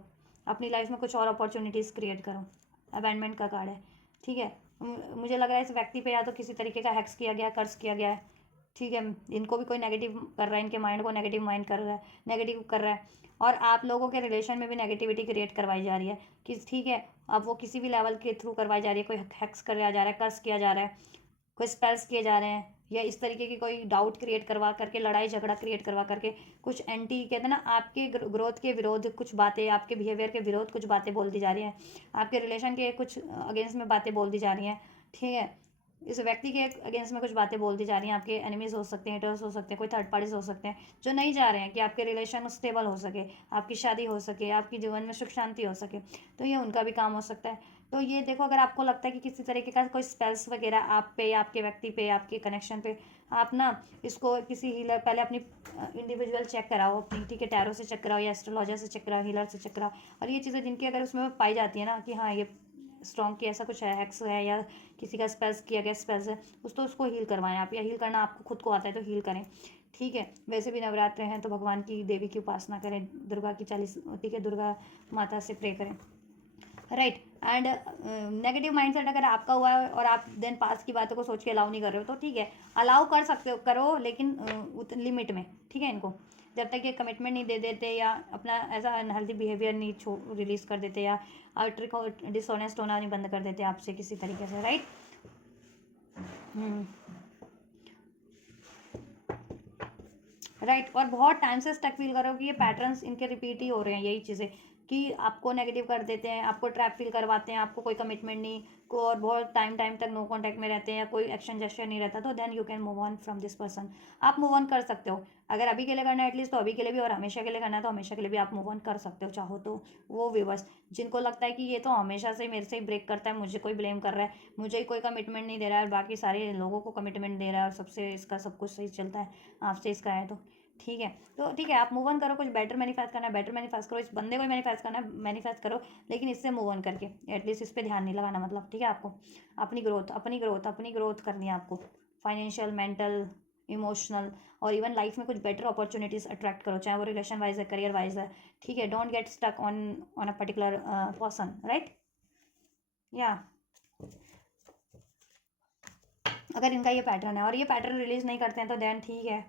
अपनी लाइफ में कुछ और अपॉर्चुनिटीज़ क्रिएट करो। अबैंडमेंट का कार्ड है, ठीक है। मुझे लग रहा है इस व्यक्ति पे या तो किसी तरीके का हैक्स किया गया, कर्ज किया गया है, ठीक है। इनको भी कोई नेगेटिव कर रहा है, इनके माइंड को नेगेटिव माइंड कर रहा है, नेगेटिव कर रहा है, और आप लोगों के रिलेशन में भी नेगेटिविटी क्रिएट करवाई जा रही है कि ठीक है, अब वो किसी भी लेवल के थ्रू करवाई जा रही है, कोई हैक्स किया जा रहा है, कर्ज किया जा रहा है, कोई स्पेल्स किए जा रहे हैं, या इस तरीके की कोई डाउट क्रिएट करवा करके, लड़ाई झगड़ा क्रिएट करवा करके, कुछ एंटी कहते हैं ना, आपके ग्रोथ के विरोध कुछ बातें, आपके बिहेवियर के विरोध कुछ बातें बोल दी जा रही हैं, आपके रिलेशन के कुछ अगेंस्ट में बातें बोल दी जा रही हैं, ठीक है। इस व्यक्ति के अगेंस्ट में कुछ बातें बोल दी जा रही हैं, आपके एनिमीज हो सकते हैं, हेटर्स हो सकते हैं, कोई थर्ड पार्टीज हो सकते हैं, जो नहीं जा रहे हैं कि आपके रिलेशन स्टेबल हो सके, आपकी शादी हो सके, आपकी जीवन में सुख शांति हो सके, तो ये उनका भी काम हो सकता है। तो ये देखो, अगर आपको लगता है कि किसी तरीके का कोई स्पेल्स वगैरह आप पे, या आपके व्यक्ति पे, आपके कनेक्शन पे, आप ना इसको किसी हीलर, पहले अपनी इंडिविजुअल चेक कराओ अपनी, ठीक है, टैरो से चेक कराओ, या एस्ट्रोलॉजर से चेक कराओ, हीलर से चेक कराओ। और ये चीज़ें जिनकी अगर उसमें पाई जाती है ना कि हाँ ये स्ट्रॉन्ग की ऐसा कुछ है, हैक्स है, या किसी का स्पेल्स किया गया स्पेल्स है, उसको हील करवाएं आप, या हील करना आपको खुद को आता है तो हील करें, ठीक है। वैसे भी नवरात्र हैं तो भगवान की, देवी की उपासना करें, दुर्गा की 40, ठीक है, दुर्गा माता से प्रे करें, राइट। एंड नेगेटिव माइंडसेट अगर आपका हुआ है और आप देन पास्ट की बातों को सोच के अलाउ नहीं कर रहे हो, तो ठीक है, अलाउ कर सकते हो, करो, लेकिन लिमिट में, ठीक है। इनको जब तक ये कमिटमेंट नहीं दे देते, या अपना ऐसा अनहेल्दी बिहेवियर नहीं रिलीज कर देते, या ट्रिक डिसऑनेस्ट होना नहीं बंद कर देते आपसे किसी तरीके से, राइट। राइट। और बहुत टाइम से स्टक फील करो कि ये पैटर्न्स इनके रिपीट ही हो रहे हैं, यही चीज़ें कि आपको नेगेटिव कर देते हैं, आपको ट्रैप फील करवाते हैं, आपको कोई कमिटमेंट नहीं को, और बहुत टाइम तक नो कांटेक्ट में रहते हैं, या कोई एक्शन जेस्चर नहीं रहता, तो then you can move on from this person. आप मूव ऑन कर सकते हो, अगर अभी के लिए करना है एटलीस्ट, तो अभी के लिए भी, और हमेशा के लिए करना है तो हमेशा के लिए भी आप मूव ऑन कर सकते हो चाहो तो। वो व्यूवर्स जिनको लगता है कि ये तो हमेशा से मेरे से ही ब्रेक करता है, मुझे कोई ब्लेम कर रहा है, मुझे कोई कमिटमेंट नहीं दे रहा है, और बाकी सारे लोगों को कमिटमेंट दे रहा है, और सबसे इसका सब कुछ सही चलता है, आपसे इसका है, तो ठीक है। तो ठीक है, आप मूव ऑन करो, कुछ बेटर मैनिफेस्ट करना है, बेटर मैनिफेस्ट करो, इस बंदे को ही मैनिफेस्ट करना है, मैनिफेस्ट करो, लेकिन इससे मूव ऑन करके एटलीस्ट इस पर ध्यान नहीं लगाना, मतलब, ठीक है। आपको अपनी ग्रोथ करनी है आपको, फाइनेंशियल, मेंटल, इमोशनल, और इवन लाइफ में कुछ बेटर अपॉर्चुनिटीज अट्रैक्ट करो, चाहे वो रिलेशन वाइज है, करियर वाइज है, ठीक है। Don't get stuck on on a particular person, right. या अगर इनका ये पैटर्न है और ये पैटर्न रिलीज नहीं करते हैं, तो देन ठीक है,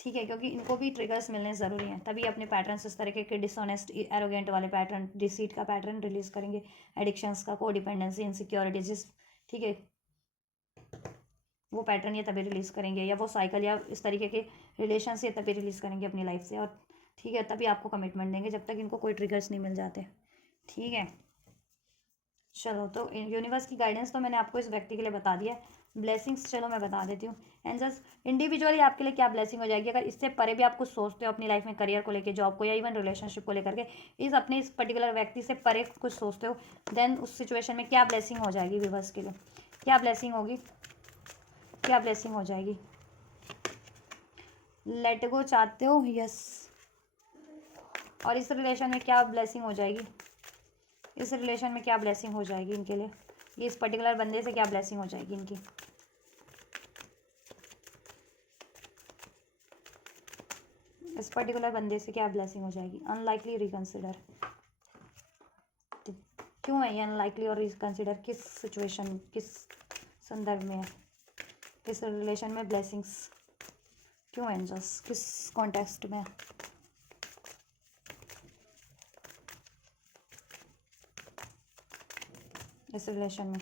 ठीक है, क्योंकि इनको भी ट्रिगर्स मिलने ज़रूरी हैं, तभी अपने पैटर्न इस तरीके के डिसऑनेस्ट, एरोगेंट वाले पैटर्न, डिसीट का पैटर्न रिलीज करेंगे, एडिक्शंस का, कोडिपेंडेंसी, इनसिक्योरिटीज, ठीक है, वो पैटर्न ये तभी रिलीज करेंगे, या वो साइकिल, या इस तरीके के रिलेशन से तभी रिलीज करेंगे अपनी लाइफ से। और ठीक है, तभी आपको कमिटमेंट देंगे, जब तक इनको कोई ट्रिगर्स नहीं मिल जाते। ठीक है, चलो तो यूनिवर्स की गाइडेंस तो मैंने आपको इस व्यक्ति के लिए बता दिया। ब्लेसिंग्स चलो मैं बता देती हूँ। एंजल्स इंडिविजुअली आपके लिए क्या ब्लेसिंग हो जाएगी, अगर इससे परे भी आप कुछ सोचते हो अपनी लाइफ में, करियर को लेकर, जॉब को, या इवन रिलेशनशिप को लेकर के, इस पर्टिकुलर व्यक्ति से परे कुछ सोचते हो, देन उस सिचुएशन में क्या ब्लेसिंग हो जाएगी व्यूवर्स के लिए, क्या ब्लेसिंग होगी, क्या ब्लेसिंग हो जाएगी। लेट गो चाहते हो, यस। और इस रिलेशन में क्या ब्लेसिंग हो जाएगी, इस रिलेशन में क्या ब्लेसिंग हो जाएगी इनके लिए, ये इस पर्टिकुलर बंदे से क्या ब्लेसिंग हो जाएगी इनकी। इस पर्टिकुलर बंदे से क्या ब्लेसिंग हो जाएगी। अनलाइकली रिकंसिडर, क्यों है ये अनलाइकली और रिकंसिडर, किस सिचुएशन, किस संदर्भ में है, किस रिलेशन में ब्लेसिंग्स क्यों है, एंजल्स किस कॉन्टेक्स्ट में, इस रिलेशन में।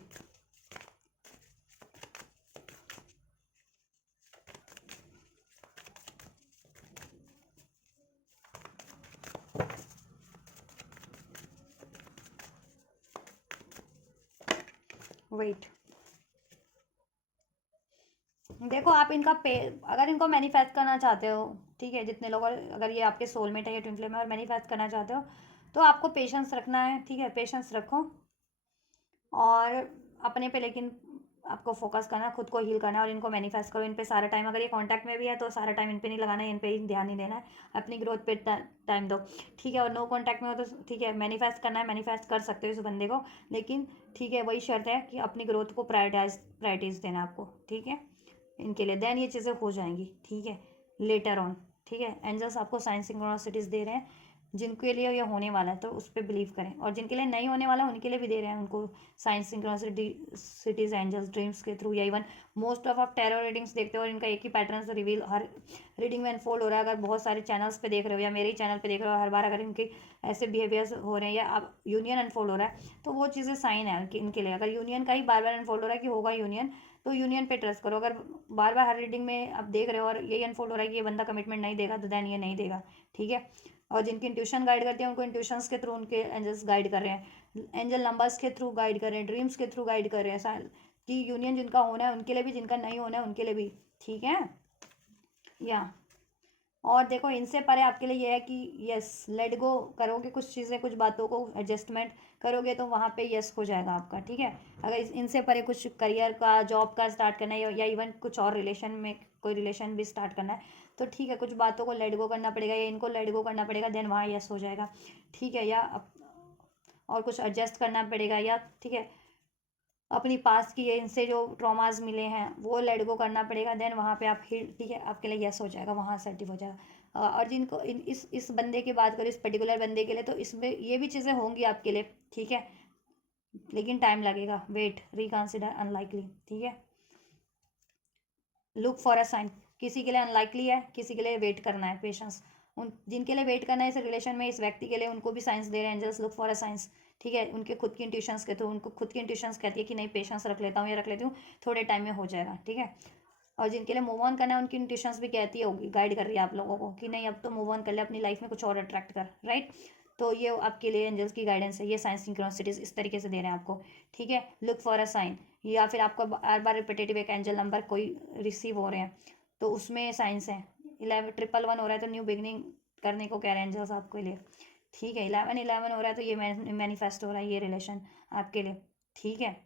वेट, देखो आप इनका अगर इनको मैनिफेस्ट करना चाहते हो, ठीक है, जितने लोग, अगर ये आपके सोलमेट है या ट्विन फ्लेम है और मैनिफेस्ट करना चाहते हो, तो आपको पेशेंस रखना है। ठीक है, पेशेंस रखो और अपने पे, लेकिन आपको फोकस करना है, खुद को हील करना है और इनको मैनिफेस्ट करो। इन पे सारा टाइम, अगर ये कांटेक्ट में भी है तो सारा टाइम इन पे नहीं लगाना है, इन पे ही ध्यान नहीं देना है, अपनी ग्रोथ पे टाइम दो। ठीक है, और नो कांटेक्ट में हो तो ठीक है, मैनिफेस्ट करना है, मैनिफेस्ट कर सकते हो इस बंदे को, लेकिन ठीक है, वही शर्त है कि अपनी ग्रोथ को प्रायोरिटाइज देना आपको। ठीक है, इनके लिए देन ये चीज़ें हो जाएंगी। ठीक है, लेटर ऑन। ठीक है, एंजल्स आपको साइंस सिंक्रोनिसिटीज दे रहे हैं, जिनके लिए ये होने वाला है तो उस पर बिलीव करें, और जिनके लिए नहीं होने वाला है उनके लिए भी दे रहे हैं उनको साइंस सिंक्रोनिसिटीज एंजल्स ड्रीम्स के थ्रू, या इवन मोस्ट ऑफ आप टैरो रीडिंग्स देखते हो और इनका एक ही पैटर्न से रिवील हर रीडिंग में अनफोल्ड हो रहा है। अगर बहुत सारे चैनल्स पे देख रहे हो या मेरे ही चैनल पे देख रहे हो, हर बार अगर इनके ऐसे बिहेवियर्स हो रहे हैं या अब यूनियन अनफोल्ड हो रहा है, तो वो चीज़ें साइन है कि इनके लिए, अगर यूनियन का ही बार बार अनफोल्ड हो रहा है कि होगा यूनियन, तो यूनियन पे ट्रस्ट करो। अगर बार बार हर रीडिंग में आप देख रहे हो और यही अनफोल्ड हो रहा है कि ये बंदा कमिटमेंट नहीं देगा, तो देन ये नहीं देगा। ठीक है, और जिनकी इंट्यूशन गाइड करते हैं उनको इंट्यूशंस के थ्रू उनके एंजल्स गाइड कर रहे हैं, एंजल नंबर्स के थ्रू गाइड कर रहे हैं, ड्रीम्स के थ्रू गाइड कर रहे हैं कि यूनियन जिनका होना है उनके लिए भी, जिनका नहीं होना है उनके लिए भी। ठीक है, या और देखो इनसे परे आपके लिए ये है कि यस, लेट गो करोगे कुछ चीज़ें, कुछ बातों को एडजस्टमेंट करोगे तो वहाँ पे यस हो जाएगा आपका। ठीक है, अगर इनसे परे कुछ करियर का, जॉब का स्टार्ट करना है या इवन कुछ और रिलेशन में कोई रिलेशन भी स्टार्ट करना है, तो ठीक है, कुछ बातों को लेट गो करना पड़ेगा या इनको लेट गो करना पड़ेगा, देन वहाँ यस हो जाएगा। ठीक है, या और कुछ एडजस्ट करना पड़ेगा, या ठीक है, अपनी पास की इनसे जो ट्रॉमाज मिले हैं वो लेट गो करना पड़ेगा, देन वहाँ पे आप हील। ठीक है, आपके लिए यस हो जाएगा, वहाँ सर्टिफ हो जाएगा। और जिनको इस बंदे की बात करें, इस पर्टिकुलर बंदे के लिए, तो इसमें ये भी चीज़ें होंगी आपके लिए। ठीक है, लेकिन टाइम लगेगा, वेट, रिकंसिडर, अनलाइकली। ठीक है, लुक फॉर अ साइन, किसी के लिए अनलाइकली है, किसी के लिए वेट करना है, पेशेंस। उन जिनके लिए वेट करना है इस रिलेशन में, इस व्यक्ति के लिए, उनको भी साइंस दे रहे हैं angels, look for a signs. ठीक है, उनके खुद की इंट्यूशंस के थ्रू, उनको खुद की इंट्यूशंस कहती है कि नहीं, पेशेंस रख लेता हूँ या रख लेती हूँ, थोड़े टाइम में हो जाएगा। ठीक है, और जिनके लिए मूव ऑन करना है उनकी इंट्यूशंस भी कहती होगी, गाइड कर रही है आप लोगों को कि नहीं, अब तो मूव ऑन कर ले, अपनी लाइफ में कुछ और अट्रैक्ट कर। राइट, तो ये आपके लिए एंजल्स की गाइडेंस है, ये साइंस सिंक्रोनिसिटीज इस तरीके से दे रहे हैं आपको। ठीक है, लुक फॉर अ साइन, या फिर आपको बार बार रिपीटेटिव एक एंजल नंबर कोई रिसीव हो रहे हैं तो उसमें साइंस है। 1111 हो रहा है तो न्यू बिगनिंग करने को कह रहे हैं एंजल्स आपके लिए। ठीक है, 1111 हो रहा है तो ये मैनिफेस्ट हो रहा है ये रिलेशन आपके लिए। ठीक है,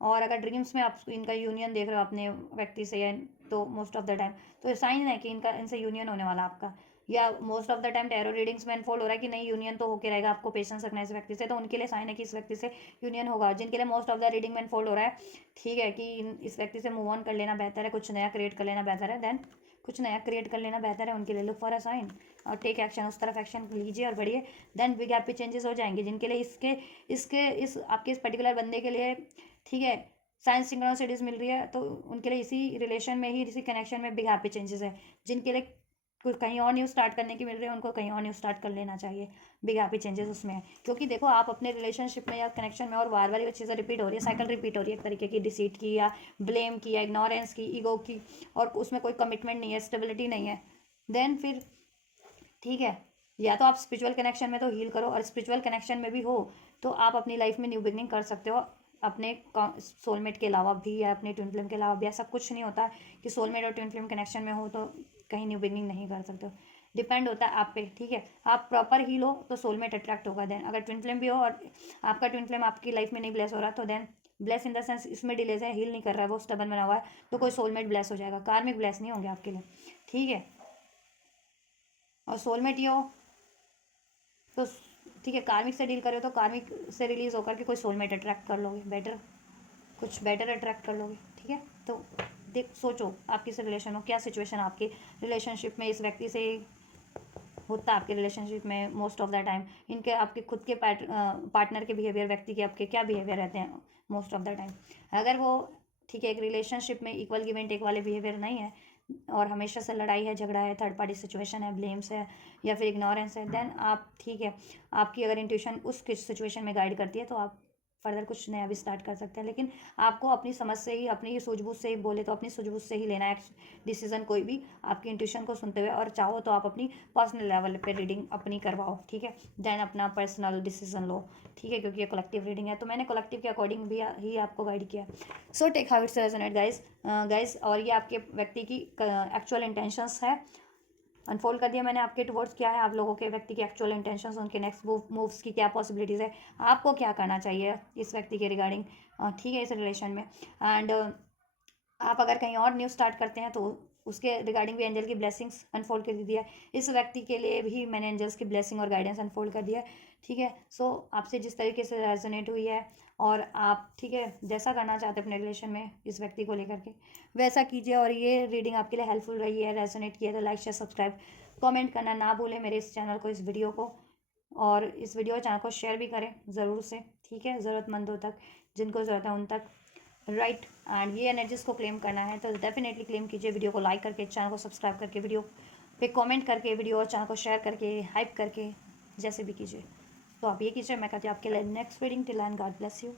और अगर ड्रीम्स में आप इनका यूनियन देख रहे हो अपने व्यक्ति से, या तो मोस्ट ऑफ द टाइम तो साइन है कि इनका इनसे यूनियन होने वाला आपका, या most of the time tarot readings में अनफोल्ड हो रहा है कि नहीं, यूनियन तो होके रहेगा, आपको पेशेंस रखना है इस व्यक्ति से, तो उनके लिए साइन है कि इस व्यक्ति से यूनियन होगा। जिनके लिए मोस्ट ऑफ द रीडिंग में अनफोल्ड हो रहा है, ठीक है, कि इस व्यक्ति से मूव ऑन कर लेना बेहतर है, कुछ नया क्रिएट कर लेना बेहतर है, देन कुछ नया क्रिएट कर लेना बेहतर है उनके लिए, लुक फॉर अ साइन और टेक एक्शन, उस तरफ एक्शन लीजिए और बढ़िए, देन बिग हैप्पी चेंजेस हो जाएंगे। जिनके लिए इसके इसके इस आपके इस पर्टिकुलर बंदे के लिए, ठीक है, साइंस सिंक्रोनिसिटीज मिल रही है, तो उनके लिए इसी रिलेशन में ही, इसी कनेक्शन में बिग हैप्पी चेंजेस है। जिनके लिए कुछ कहीं और न्यूज़ स्टार्ट करने की मिल रही है, उनको कहीं और न्यूज़ स्टार्ट कर लेना चाहिए, बिग हैप्पी चेंजेस उसमें है। क्योंकि देखो आप अपने रिलेशनशिप में या कनेक्शन में और बार बार ये चीज़ें रिपीट हो रही है, साइकिल रिपीट हो रही है, एक तरीके की डिसीट की या ब्लेम की या इग्नोरेंस की, ईगो की, और उसमें कोई कमिटमेंट नहीं है, स्टेबिलिटी नहीं है, देन फिर ठीक है, या तो आप स्पिरिचुअल कनेक्शन में तो हील करो, और स्पिरिचुअल कनेक्शन में भी हो तो आप अपनी लाइफ में न्यू बिगनिंग कर सकते हो अपने सोलमेट के अलावा भी, या अपने ट्विन फ्लेम के अलावा भी। ऐसा कुछ नहीं होता कि सोलमेट और ट्विन फ्लेम कनेक्शन में हो तो कहीं न्यू बिगनिंग नहीं कर सकते हो। डिपेंड होता है आप पे, ठीक है। आप प्रॉपर हील हो तो सोलमेट अट्रैक्ट होगा। देन अगर ट्विन फ्लेम भी हो और आपका ट्विन फ्लेम आपकी लाइफ में नहीं ब्लेस हो रहा, तो then bless in the sense इसमें डिलेज है, हील नहीं कर रहा है, वो स्टबन बना हुआ है, तो कोई सोलमेट ब्लेस हो जाएगा, कार्मिक ब्लेस नहीं होंगे आपके लिए, ठीक है। और सोलमेट ये हो तो ठीक है, कार्मिक से डील करो तो कार्मिक से रिलीज होकर के कोई सोलमेट अट्रैक्ट कर लोगे, बेटर, कुछ बेटर अट्रैक्ट कर लोगे, ठीक है। तो देख सोचो आप किस रिलेशन हो, क्या सिचुएशन आपके रिलेशनशिप में इस व्यक्ति से होता है, आपके रिलेशनशिप में मोस्ट ऑफ द टाइम इनके आपके खुद के पार्टनर के बिहेवियर, व्यक्ति के आपके क्या बिहेवियर रहते हैं मोस्ट ऑफ द टाइम। अगर वो ठीक है एक रिलेशनशिप में इक्वल गिव एंड टेक वाले बिहेवियर नहीं है, और हमेशा से लड़ाई है, झगड़ा है, थर्ड पार्टी सिचुएशन है, ब्लेम्स है, या फिर इग्नोरेंस है, देन आप ठीक है, आपकी अगर इंट्यूशन उस सिचुएशन में गाइड करती है तो आप फर्दर कुछ नया भी स्टार्ट कर सकते हैं। लेकिन आपको अपनी समझ से ही, अपनी सूझबूझ से ही, बोले तो अपनी सूझबूझ से ही लेना है डिसीजन कोई भी, आपकी इंट्यूशन को सुनते हुए। और चाहो तो आप अपनी पर्सनल लेवल पे रीडिंग अपनी करवाओ, ठीक है, देन अपना पर्सनल डिसीजन लो, ठीक है, क्योंकि ये कलेक्टिव रीडिंग है तो मैंने कलेक्टिव के अकॉर्डिंग भी ही आपको गाइड किया। So take how it's resonate guys. और ये आपके व्यक्ति की एक्चुअल इंटेंशंस है, अनफोल्ड कर दिया मैंने आपके टुवर्ड्स क्या है आप लोगों के व्यक्ति के एक्चुअल इंटेंशंस, उनके नेक्स्ट मूव्स की क्या पॉसिबिलिटीज़ है, आपको क्या करना चाहिए इस व्यक्ति के रिगार्डिंग, ठीक है, इस रिलेशन में। एंड आप अगर कहीं और न्यू स्टार्ट करते हैं तो उसके रिगार्डिंग भी एंजल की ब्लेसिंग्स अनफोल्ड कर दी है। इस व्यक्ति के लिए भी मैंने एंजल्स की ब्लेसिंग और गाइडेंस अनफोल्ड कर दिया है, ठीक है। सो आपसे जिस तरीके से रेजोनेट हुई है, और आप ठीक है जैसा करना चाहते हैं अपने रिलेशन में इस व्यक्ति को लेकर के वैसा कीजिए। और ये रीडिंग आपके लिए हेल्पफुल रही है, रेजोनेट किया तो लाइक शेयर सब्सक्राइब कमेंट करना ना भूलें मेरे इस चैनल को, इस वीडियो को, और इस वीडियो चैनल को शेयर भी करें ज़रूर से, ठीक है, ज़रूरतमंदों तक, जिनको ज़रूरत है उन तक, राइट। एंड ये एनर्जीज को क्लेम करना है तो डेफिनेटली क्लेम कीजिए, वीडियो को लाइक करके, चैनल को सब्सक्राइब करके, वीडियो पे कमेंट करके, वीडियो और चैनल को शेयर करके, हाइप करके, जैसे भी कीजिए। तो आप ये कीजिए, मैं कहती हूँ आपके लिए next reading. Till and God bless you.